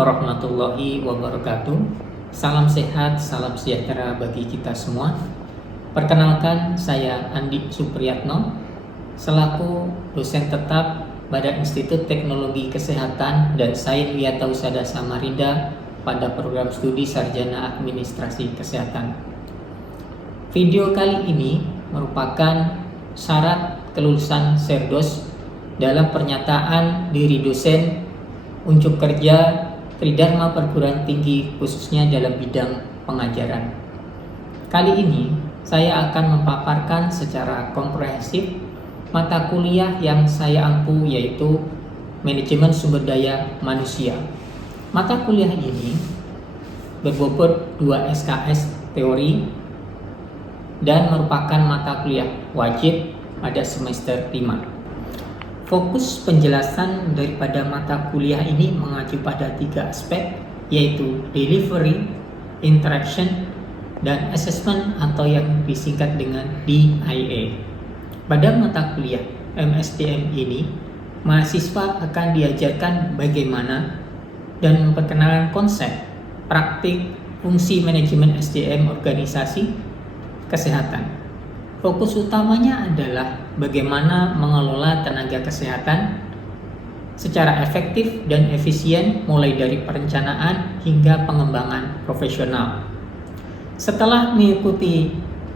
warahmatullahi wabarakatuh. Salam sehat, salam sejahtera bagi kita semua. Perkenalkan, saya Andi Supriyatno selaku dosen tetap pada Institut Teknologi Kesehatan dan Sains Wiyatausada Samarinda pada program studi Sarjana Administrasi Kesehatan. Video kali ini merupakan syarat kelulusan Serdos dalam pernyataan diri dosen unjuk kerja Tridharma Perguruan Tinggi khususnya dalam bidang pengajaran. Kali ini saya akan memaparkan secara komprehensif mata kuliah yang saya ampu, yaitu Manajemen Sumber Daya Manusia. Mata kuliah ini berbobot 2 SKS teori dan merupakan mata kuliah wajib pada semester 5. Fokus penjelasan daripada mata kuliah ini mengacu pada 3 aspek, yaitu delivery, interaction, dan assessment atau yang disingkat dengan DIA. Pada mata kuliah MSDM ini, mahasiswa akan diajarkan bagaimana dan memperkenalkan konsep, praktik, fungsi manajemen SDM organisasi kesehatan. Fokus utamanya adalah bagaimana mengelola tenaga kesehatan secara efektif dan efisien mulai dari perencanaan hingga pengembangan profesional. Setelah mengikuti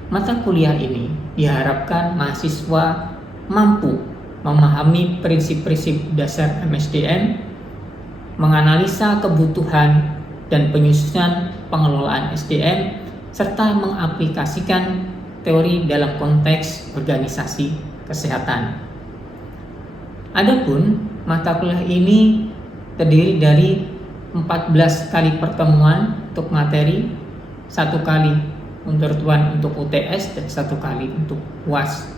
mata kuliah ini, diharapkan mahasiswa mampu memahami prinsip-prinsip dasar MSDM, menganalisa kebutuhan dan penyusunan pengelolaan SDM, serta mengaplikasikan teori dalam konteks organisasi kesehatan. Adapun mata kuliah ini terdiri dari 14 kali pertemuan untuk materi, 1 kali pertemuan untuk UTS, dan 1 kali untuk UAS.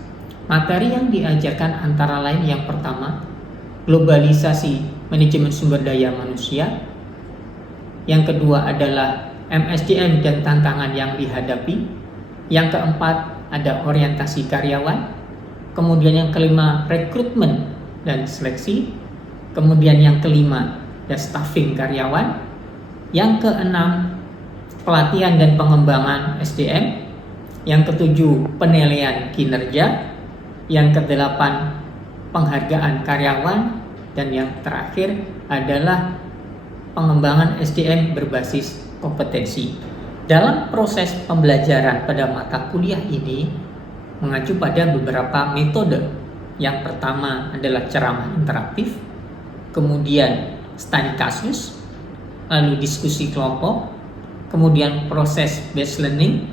Materi yang diajarkan antara lain yang pertama, globalisasi manajemen sumber daya manusia. Yang kedua adalah MSDM dan tantangan yang dihadapi. Yang keempat ada orientasi karyawan. Kemudian yang kelima rekrutmen dan seleksi. Kemudian yang kelima ada staffing karyawan. Yang keenam pelatihan dan pengembangan SDM. Yang ketujuh penilaian kinerja. Yang kedelapan penghargaan karyawan. Dan yang terakhir adalah pengembangan SDM berbasis kompetensi. Dalam proses pembelajaran pada mata kuliah ini mengacu pada beberapa metode. Yang pertama adalah ceramah interaktif, kemudian studi kasus, lalu diskusi kelompok, kemudian proses based learning,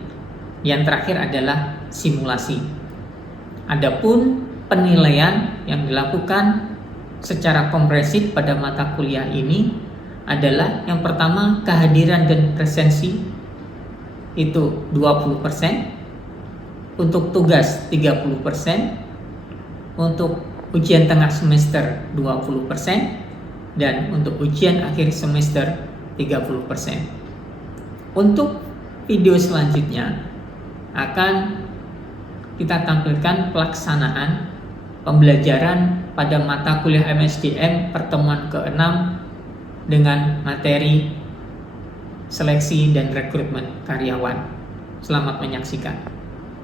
yang terakhir adalah simulasi. Adapun penilaian yang dilakukan secara komprehensif pada mata kuliah ini adalah yang pertama kehadiran dan presensi itu 20%, untuk tugas 30%, untuk ujian tengah semester 20%, dan untuk ujian akhir semester 30%. Untuk video selanjutnya akan kita tampilkan pelaksanaan pembelajaran pada mata kuliah MSDM pertemuan ke-6 dengan materi seleksi dan rekrutmen karyawan. Selamat menyaksikan.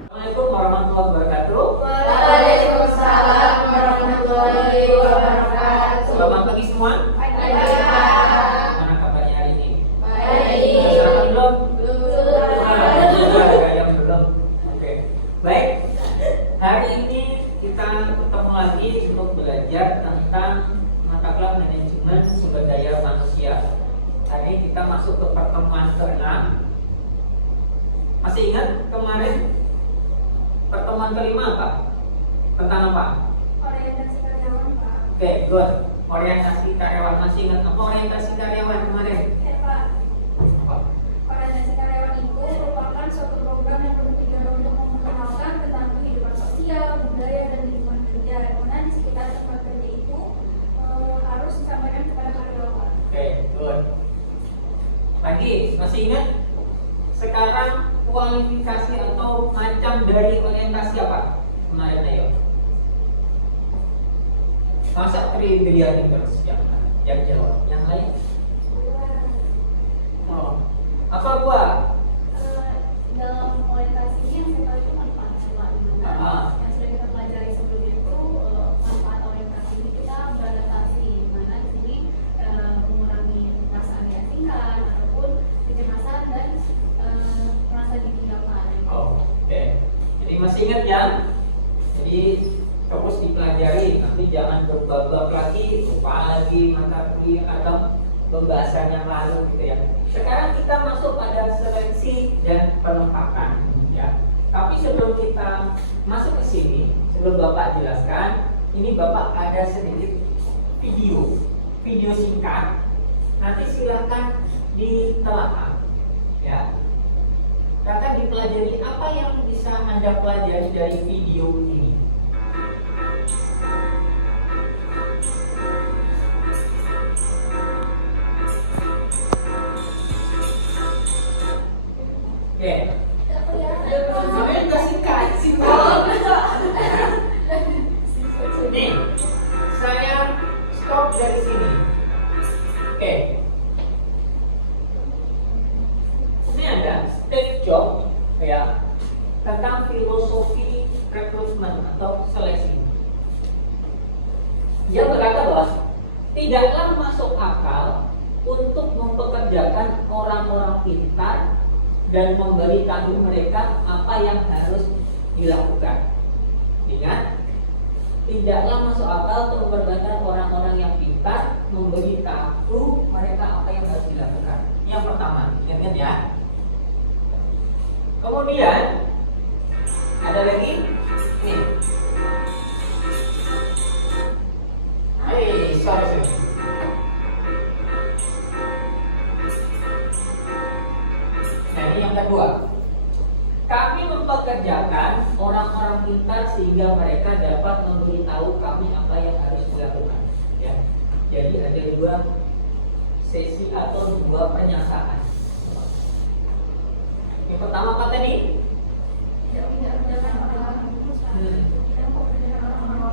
Assalamualaikum warahmatullahi wabarakatuh. Waalaikumsalam warahmatullahi wabarakatuh. Selamat pagi semua. Pagi, Pak. Mana kabarnya hari ini? Baik. Sudah sarapan belum? Belum. Yang belum. Oke. Baik. Hari ini kita ketemu lagi untuk belajar tentang mata kuliah manajemen sumber daya manusia. Hari ini kita masuk ke pertemuan ke-6. Masih ingat kemarin pertemuan ke-5 apa? Tentang apa? Orientasi karyawan, Pak. Oke, good. Orientasi karyawan. Masih ingat apa orientasi karyawan kemarin? Ya, Pak. Apa? Orientasi karyawan itu merupakan suatu program yang bertujuan untuk memperkenalkan tentang kehidupan sosial, budaya, dan lingkungan kerja yang mana di sekitar tempat kerja itu harus disampaikan kepada karyawan, Pak. Oke, good. Lagi, masih ingat? Sekarang kualifikasi atau macam dari orientasi apa? Kemarin ayo. Masa 3 billion terus yang jawab. Yang lain? Oh. Apa buah? Dalam orientasi ini yang saya tahu itu manfaat siswa di mana yang sudah kita pelajari sebelumnya itu manfaat orientasi ini kita beradaptasi di mana di sini mengurangi perasaan diasingkan ataupun kecemasan dan merasa ditinggalkan. Oh, oke. Jadi masih ingat ya? Jadi terus dipelajari, nanti jangan berbabak lagi, lupa lagi mata kuliah atau pembahasan yang lalu gitu ya. Sekarang kita masuk pada seleksi dan penempatan ya. Tapi sebelum kita masuk ke sini, sebelum Bapak jelaskan, ini Bapak ada sedikit video singkat. Nanti silakan ditelaah ya. Kakak dipelajari apa yang bisa Anda pelajari dari video ini. Oke. Sebenarnya udah singkat sih. Nih, saya stop dari sini. Oke. Ini ada Steve Jobs ya tentang filosofi rekrutmen atau seleksi. Dia berkata bahwa tidaklah masuk akal untuk mempekerjakan orang-orang pintar dan memberitahu mereka apa yang harus dilakukan. Ingat, tidaklah masuk akal untuk mempekerjakan orang-orang yang pintar, memberitahu mereka apa yang harus dilakukan. Yang pertama, ingat ya. Kemudian ada lagi nih. Sorry. Nah, ini yang kedua. Kami mempekerjakan orang-orang pintar sehingga mereka dapat memberitahu kami apa yang harus dilakukan. Ya. Jadi ada dua sesi atau dua pernyataan. Yang pertama kata nih,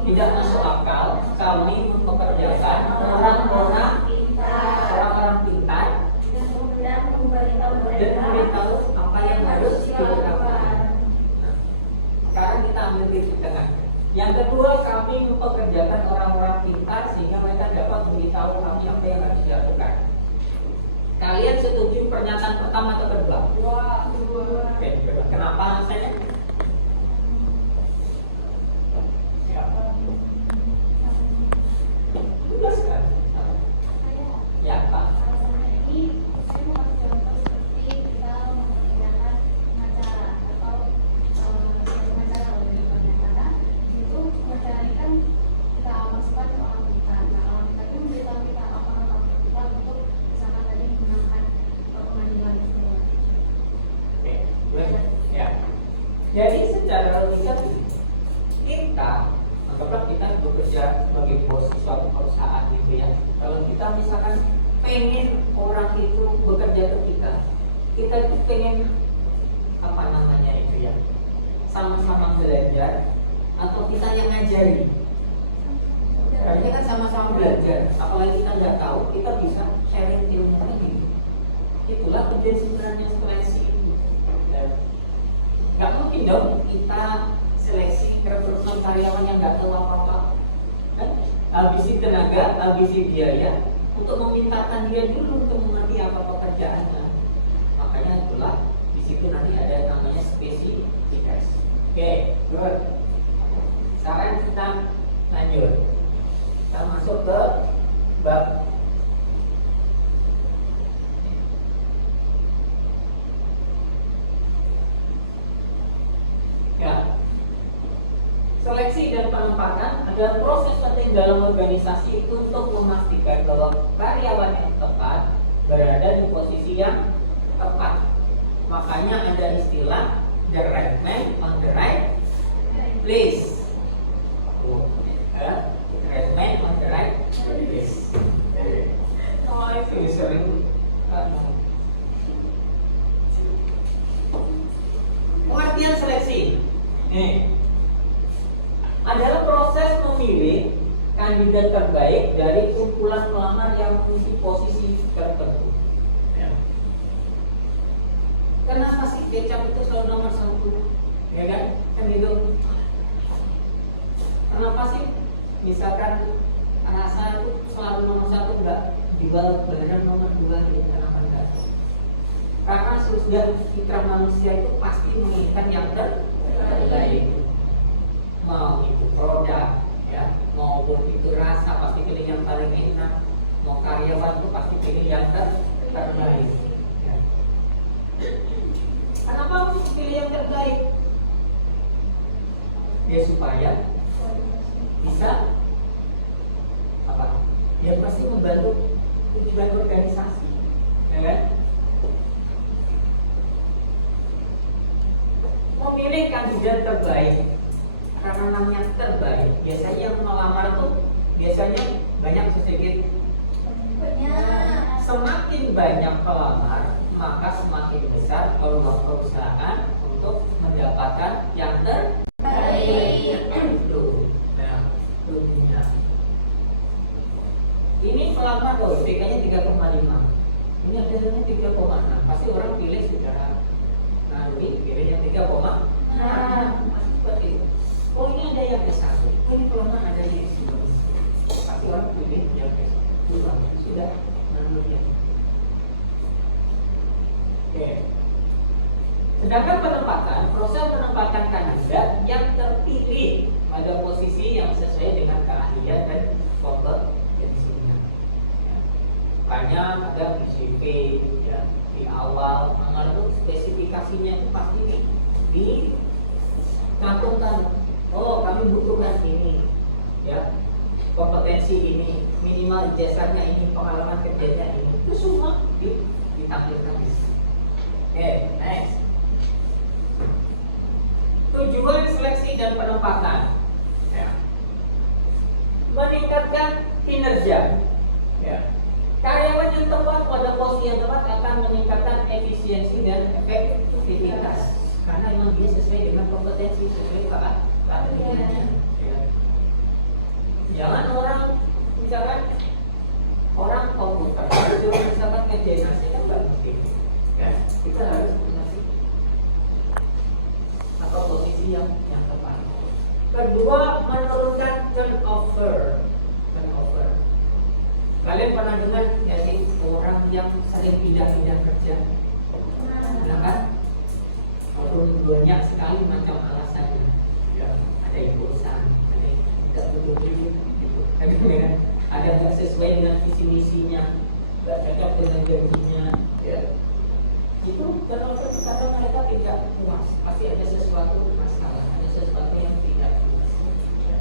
tidak masuk akal kami mempekerjakan orang-orang pintar dan memberitahu apa yang harus dilakukan. Nah, sekarang kita ambil titik tengah. Yang kedua, kami mempekerjakan orang-orang pintar sehingga mereka dapat memberitahu kami apa yang harus dilakukan. Kalian setuju pernyataan pertama atau kedua? Oke, kenapa saya? Ya. Jelaskan. Ya, Pak. Ini saya mau kasih contoh seperti kita memperkerjakan pengacara atau pengacara lebih tepatnya karena itu pengacara ini kan kita masukkan ke orang pintar. Nah, orang pintar itu memberitahu kita apa orang pintar untuk misalkan tadi menggunakan pengadilan itu. Oke, ya. Jadi secara logika kita anggaplah kita bekerja sebagai bos di suatu perusahaan gitu ya. Kalau kita misalkan pengen orang itu bekerja ke kita itu pengen apa namanya itu ya, sama-sama belajar atau kita yang ngajari. Karena kan sama-sama belajar, apalagi kita nggak tahu, kita bisa sharing ilmunya gitu. Itulah tujuan sebenarnya seleksi. Nggak mungkin dong kita seleksi rekrutmen karyawan yang nggak tahu apa-apa, kan? Habisin tenaga, habisin biaya untuk memintakan dia dulu untuk mengerti apa pekerjaannya. Makanya itulah di situ nanti ada namanya spesifikasi. Oke, good. Sekarang kita lanjut. Kita masuk ke bab ya. Seleksi dan penempatan adalah proses penting dalam organisasi untuk memastikan bahwa karyawan yang tepat berada di posisi yang tepat. Makanya ada istilah the right man on the right place. The right man on the right place. Oh, itu sering. Pengertian seleksi. Nih. Adalah proses memilih kandidat terbaik dari kumpulan pelamar yang mengisi posisi tertentu. Ya. Kenapa sih kecap itu selalu nomor satu? Ya kan? Kan itu. Kenapa sih misalkan rasa itu selalu nomor satu, enggak dibalut beneran nomor dua gitu? Kenapa enggak? Karena sudah fitrah manusia itu pasti menginginkan yang terbaik. Mau itu produk, ya, maupun itu rasa pasti pilih yang paling enak. Mau karyawan itu pasti pilih yang terbaik. Ya. Kenapa harus pilih yang terbaik? Ya supaya bisa apa? Ya pasti membantu tujuan organisasi, ya kan? Memilih kandidat terbaik karena namanya terbaik. Biasanya yang melamar tuh biasanya banyak sedikit. Semakin banyak pelamar, maka semakin besar peluang perusahaan untuk mendapatkan yang terbaik. Itu. Nah, ruginya. Ini pelamar loh, TK-nya 3,5. Ini adanya 3,6. Pasti orang pilih secara naluri, pilih yang 3,6. Masih seperti itu. Oh ini ada yang S1. Oh ini pelamar ada yang S2. Pasti orang pilih yang S2. Sudah nalurinya. Oke. Sedangkan penempatan, proses penempatan kandidat yang terpilih pada posisi yang sesuai dengan keahlian dan kompetensinya. Banyak ada di CV, ya, di awal, lalu spesifikasinya itu pasti dicantumkan. Oh, kami butuhkan ini, ya, kompetensi ini, minimal ijazahnya ini, pengalaman kerjanya ini, itu semua ditampilkan. Oke, next. Tujuan seleksi dan penempatan, ya. Meningkatkan kinerja, ya. Karyawan yang tepat pada posisi yang tepat akan meningkatkan efisiensi dan efektivitas karena memang dia sesuai dengan kompetensi, sesuai keahliannya. Ya. Jangan orang misalkan orang komputer, misalkan kerjain hasil kan nggak mungkin. Ya, kita harus masih atau posisi yang tepat. Kedua, menurunkan turnover. Kalian pernah dengar ya sih orang yang sering pindah-pindah kerja? Nah kan? Walaupun banyak sekali macam alasannya. Ya, ada yang bosan, ada yang tidak betul-betul gitu. Ada yang sesuai dengan visi misinya, tidak cocok dengan gajinya. Ya. Itu turnover karena mereka tidak puas. Pasti ada sesuatu masalah, ada sesuatu yang tidak puas. Ya.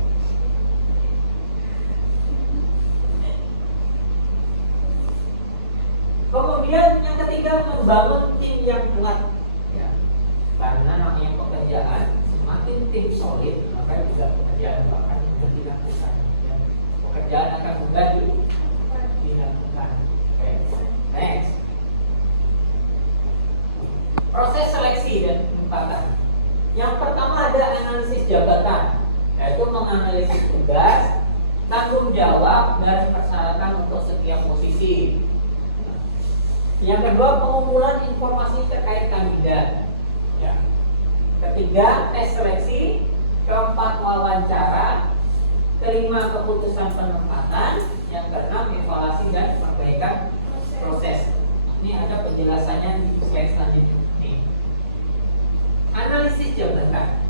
Kemudian yang ketiga, membangun tim yang kuat, ya. Karena namanya pekerjaan, semakin tim solid, maka juga pekerjaan akan mudah dilakukan, ya. Pekerjaan akan mudah dilakukan. Okay. Next, proses seleksi dan penempatan. Yang pertama ada analisis jabatan, yaitu menganalisis tugas, tanggung jawab, dan persyaratan untuk setiap posisi. Yang kedua, pengumpulan informasi terkait kandidat. Ya. Ketiga, tes seleksi. Keempat, wawancara. Kelima, keputusan penempatan. Yang keenam, evaluasi dan perbaikan proses. Ini ada penjelasannya di slide selanjutnya. Nih. Analisis jabatan.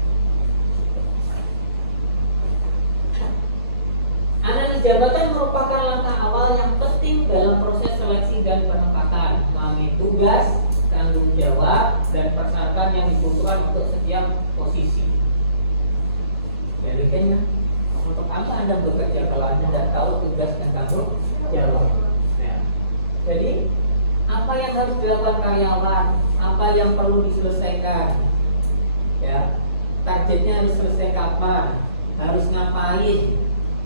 Analisis jabatan merupakan langkah awal yang penting dalam proses seleksi dan penempatan, melalui tugas, tanggung jawab, dan persyaratan yang dibutuhkan untuk setiap posisi. Jadi kayaknya untuk apa Anda bekerja kalau Anda tidak tahu tugas dan tanggung jawab? Ya. Jadi apa yang harus dilakukan karyawan, apa yang perlu diselesaikan, ya, targetnya harus selesai kapan, harus ngapain,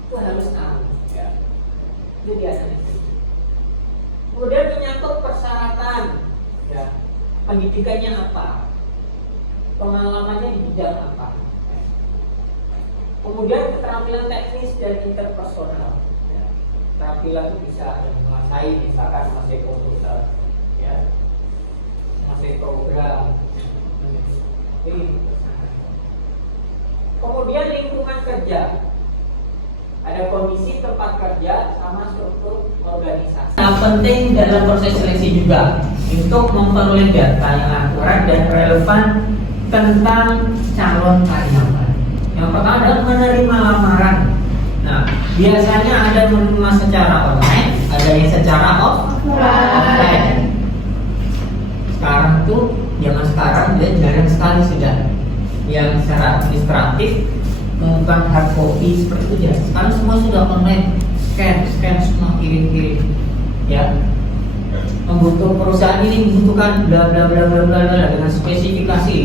itu harus tahu, ya. Itu biasanya. Kemudian menyangkut persyaratan, ya, pendidikannya apa, pengalamannya di bidang apa. Kemudian keterampilan teknis dan interpersonal, ya. Keterampilan itu bisa menguasai misalkan menguasai komputer, ya, menguasai program. Kemudian lingkungan kerja, ada kondisi tempat kerja sama struktur organisasi. Yang penting dalam proses seleksi juga untuk memperoleh data yang akurat dan relevan tentang calon karyawan. Yang pertama adalah menerima lamaran. Nah, biasanya ada menerima secara online, ada yang secara offline. Sekarang tuh zaman sekarang dia jarang sekali sudah yang secara administratif menggunakan hard copy seperti itu ya. Sekarang semua sudah online, scan semua kirim ya. Perusahaan ini membutuhkan bla bla bla bla bla bla dengan spesifikasi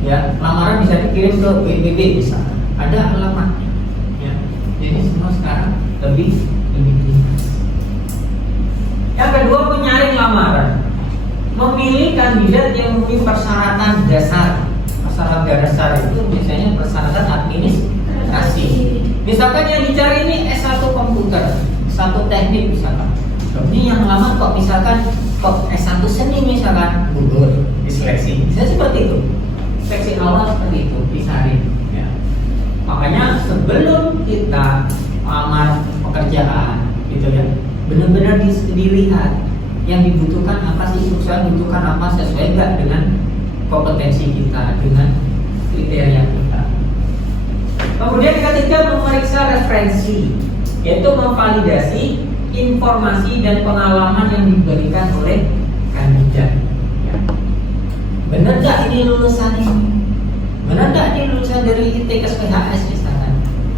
ya. Lamaran bisa dikirim ke BBB bisa, ada alamatnya ya. Jadi semua sekarang lebih jelas. Yang kedua, menyaring lamaran, memilih kandidat yang memenuhi persyaratan dasar. Persyaratan dasar itu biasanya persyaratan administrasi. Misalkan yang dicari ini S1 komputer, S1 teknik misalkan. Ini yang lama kok misalkan kok S1 seni misalkan gugur diseleksi. Bisa seperti itu. Seleksi awal seperti itu disaring. Ya. Makanya sebelum kita melamar pekerjaan, gitu ya, benar-benar dilihat yang dibutuhkan apa sih, perusahaan dibutuhkan apa, sesuai nggak dengan kompetensi kita, dengan kriteria kita. Kemudian ketiga, memeriksa referensi, yaitu memvalidasi informasi dan pengalaman yang diberikan oleh kandidat. Ya. Benar nggak ini lulusan ini? Benar nggak ini lulusan dari ITK PHS misalkan?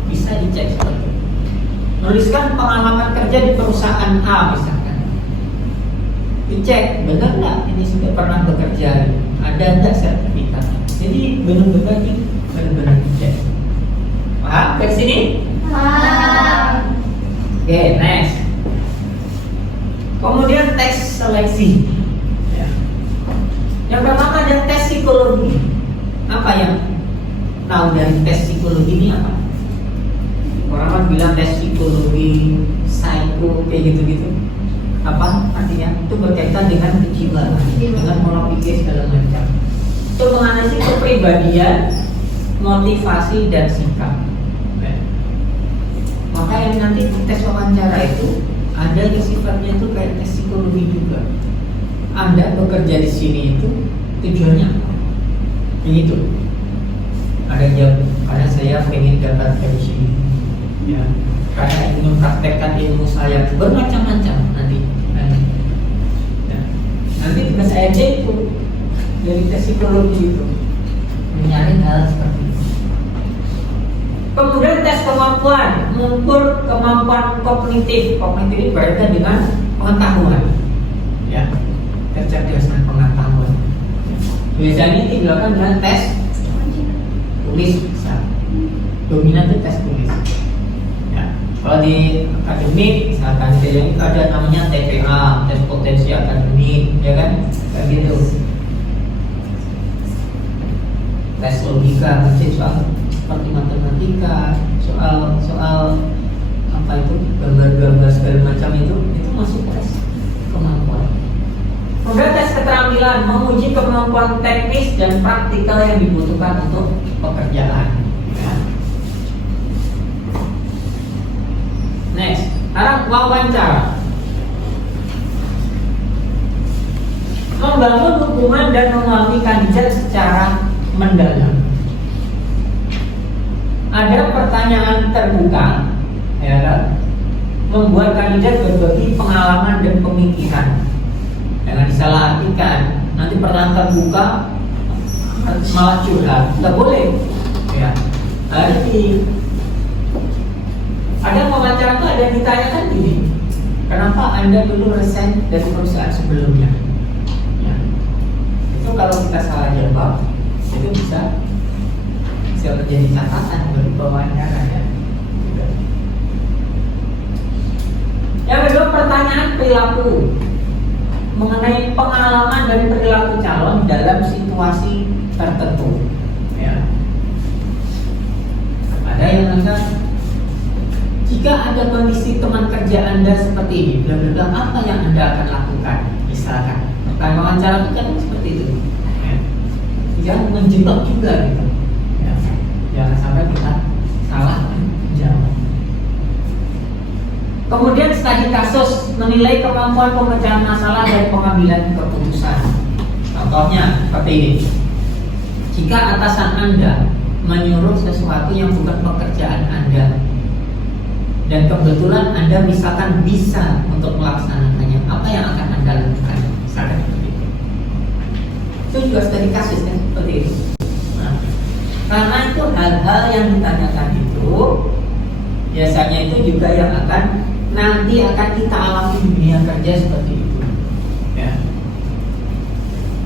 Bisa dicek seperti itu. Nuliskan pengalaman kerja di perusahaan A misalkan. Dicek benar nggak ini sudah pernah bekerja, ada nggak sertifikat. Jadi benar-benar dicek. Paham dari sini? Paham. Oke, next. Kemudian tes seleksi. Ya. Yang pertama ada tes psikologi. Apa yang tahu dari tes psikologi ini apa? Orang bilang tes psikologi, psycho, kayak gitu-gitu. Apa artinya? Itu berkaitan dengan kejiwaan, dengan pola pikir segala macam. Itu menganalisis kepribadian, motivasi dan sikap. Maka yang nanti tes wawancara itu ada yang sifatnya itu kayak tes psikologi juga. Anda bekerja di sini itu tujuannya apa? Begitu. Ada jawab, karena saya pengen dapat dari sini. Ya, karena ingin mempraktekkan ilmu saya bermacam-macam nanti. Ya. Nanti tugas saya itu dari tes psikologi itu menyaring hal seperti itu. Kemudian tes kemampuan, mengukur kemampuan kognitif. Kognitif berkaitan dengan pengetahuan, ya, kecerdasan pengetahuan. Biasanya ini dilakukan dengan tes tulis, bisa. Dominan itu tes tulis. Ya. Kalau di akademik, misalkan itu ada namanya TPA, tes potensi akademik, ya kan, kayak gitu. Tes logika, nanti soal seperti matematika, soal apa itu, gambar-gambar segala macam itu masuk tes kemampuan. Kemudian tes keterampilan, menguji kemampuan teknis dan praktikal yang dibutuhkan untuk pekerjaan. Ya. Next, sekarang wawancara. Membangun hubungan dan memahami kandidat secara mendalam. Ada pertanyaan terbuka, ya kan? Membuat kandidat berbagi pengalaman dan pemikiran. Jangan disalahartikan. Nanti pertanyaan terbuka malah curhat, nggak boleh. Ya. Jadi ada wawancara itu ada yang ditanyakan gini, kenapa Anda dulu resign dari perusahaan sebelumnya? Ya. Itu kalau kita salah jawab, itu bisa menjadi catatan bagi wawancara ya. Yang kedua, pertanyaan perilaku mengenai pengalaman dan perilaku calon dalam situasi tertentu. Ya. Ada yang mengatakan, jika ada kondisi teman kerja Anda seperti ini, bla bla bla, apa yang Anda akan lakukan? Misalkan, Kan wawancara itu kan seperti itu. Jangan menjebak juga gitu. Ya. Jangan sampai kita salah menjawab. Kemudian studi kasus menilai kemampuan pemecahan masalah dan pengambilan keputusan. Contohnya seperti ini. Jika atasan Anda menyuruh sesuatu yang bukan pekerjaan Anda dan kebetulan Anda misalkan bisa untuk melaksanakannya, apa yang akan Anda lakukan? Misalkan seperti itu. Itu juga studi kasus kan seperti itu. Nah, karena itu hal-hal yang ditanyakan itu biasanya itu juga yang akan nanti akan kita alami di dunia kerja seperti itu. Ya.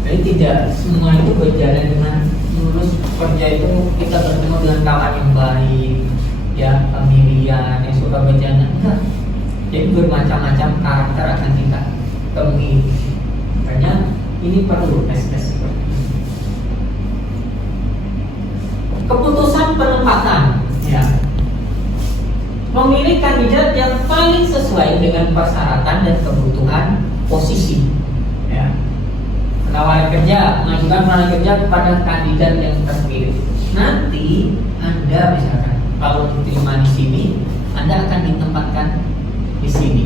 Jadi tidak semua itu berjalan dengan lulus kerja itu kita bertemu dengan kawan yang baik, ya familiar, yang suka bercanda. Enggak. Jadi bermacam-macam karakter akan kita temui. Makanya ini perlu tes-tes seperti ini. Keputusan penempatan, ya. Memilih kandidat yang paling sesuai dengan persyaratan dan kebutuhan posisi. Ya. Penawaran kerja, mengajukan penawaran kerja kepada kandidat yang terpilih. Nanti Anda misalkan kalau diterima di sini, Anda akan ditempatkan di sini.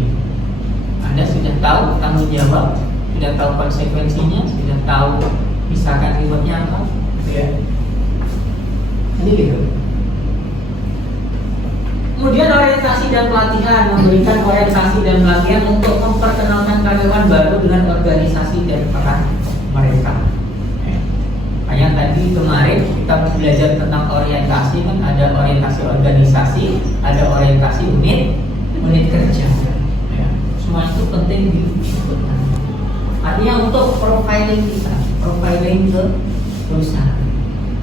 Anda sudah tahu tanggung jawab, sudah tahu konsekuensinya, sudah tahu misalkan ribetnya apa, ya. Jadi gitu. Kemudian orientasi dan pelatihan, memberikan orientasi dan pelatihan untuk memperkenalkan karyawan baru dengan organisasi dan peran mereka. Kayak tadi kemarin kita belajar tentang orientasi, kan ada orientasi organisasi, ada orientasi unit kerja. Ya. Semua itu penting disebutkan. Artinya untuk profiling kita, profiling ke perusahaan.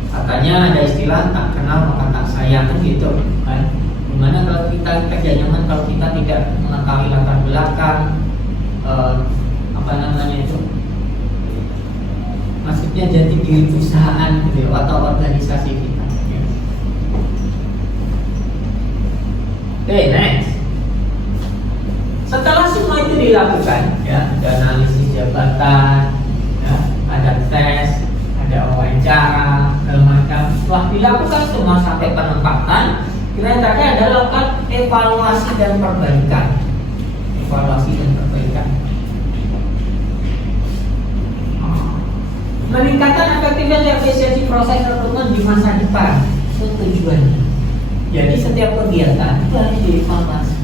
Katanya ada istilah tak kenal maka tak sayang, kan gitu kan. Dimana kalau kita kerja nyaman kalau kita tidak mengetahui latar belakang maksudnya jati diri perusahaan gitu, atau organisasi kita. Oke, next. Setelah semua itu dilakukan, ya, ada analisis jabatan, ya, ada tes, ada wawancara, segala macam. Setelah dilakukan semua sampai penempatan, kira-kira adalah lakukan evaluasi dan perbaikan. Evaluasi dan perbaikan. Meningkatkan efektivitas dan efisiensi proses rekrutmen di masa depan. Itu tujuannya. Jadi setiap kegiatan itu harus dievaluasi.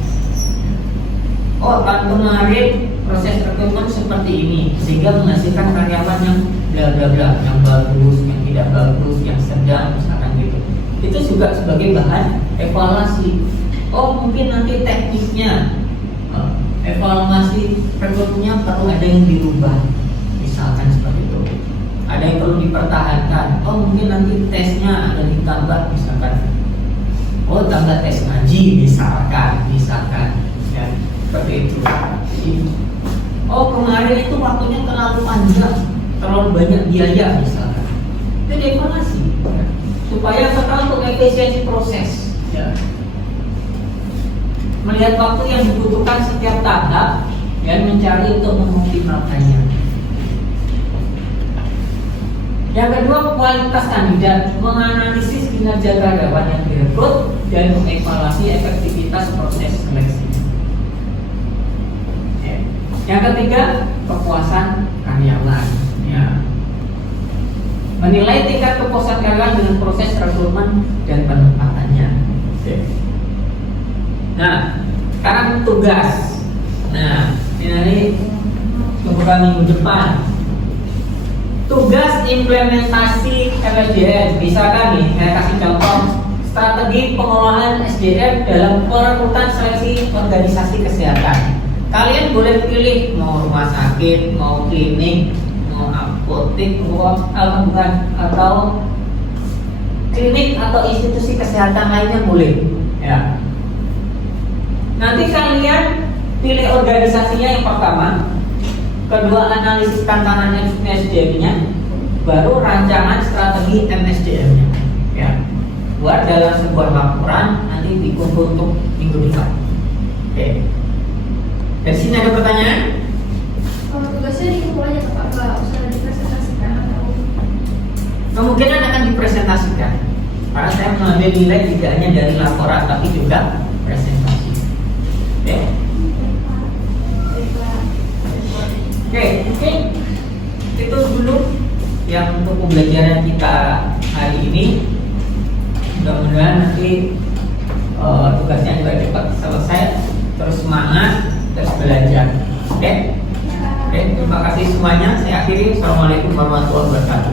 Oh, kan kemarin proses rekrutmen seperti ini, sehingga menghasilkan karyawan yang bla bla bla, yang bagus, yang tidak bagus, yang sedang, misalkan gitu. Itu juga sebagai bahan evaluasi. Oh, mungkin nanti teknisnya, evaluasi rekrutmennya perlu ada yang dirubah, misalkan seperti itu. Ada yang perlu dipertahankan. Oh, mungkin nanti tesnya ada ditambah, misalkan. Oh, tambah tes ngaji, misalkan, ya, seperti itu. Jadi, oh, kemarin itu waktunya terlalu panjang, terlalu banyak biaya, misalkan. Itu dievaluasi, ya, supaya setelah untuk efisiensi proses, ya. Melihat waktu yang dibutuhkan setiap tahap dan mencari untuk mengoptimalkannya. Yang kedua, kualitas kandidat, menganalisis kinerja karyawan yang direkrut dan mengevaluasi efektivitas proses seleksi. Yang ketiga, kepuasan karyawan. Ya. Menilai tingkat kepuasan karyawan dengan proses rekrutmen dan penempatannya. Nah, sekarang tugas. Nah, ini pembukaan minggu depan. Tugas implementasi MSDM. Misalkan nih, saya kasih contoh strategi pengelolaan SDM dalam perekrutan seleksi organisasi kesehatan. Kalian boleh pilih mau rumah sakit, mau klinik, mau apotek, atau klinik atau institusi kesehatan lainnya boleh. Ya. Nanti kalian pilih organisasinya yang pertama. Kedua, analisis tantangan MSDM-nya, baru rancangan strategi MSDM-nya. Ya, buat dalam sebuah laporan nanti dikumpul untuk minggu depan. Oke. Dari sini ada pertanyaan? Kalau tugas Harusnya dikumpul aja ke Pak, nggak usah dipresentasikan atau Kemungkinan akan dipresentasikan. Karena saya mengambil nilai tidak hanya dari laporan tapi juga presentasi. Oke. Oke, mungkin itu dulu yang untuk pembelajaran kita hari ini. Mudah-mudahan nanti tugasnya juga cepat selesai. Terus semangat, terus belajar. Oke? Oke, terima kasih semuanya. Saya akhiri. Assalamualaikum warahmatullahi wabarakatuh.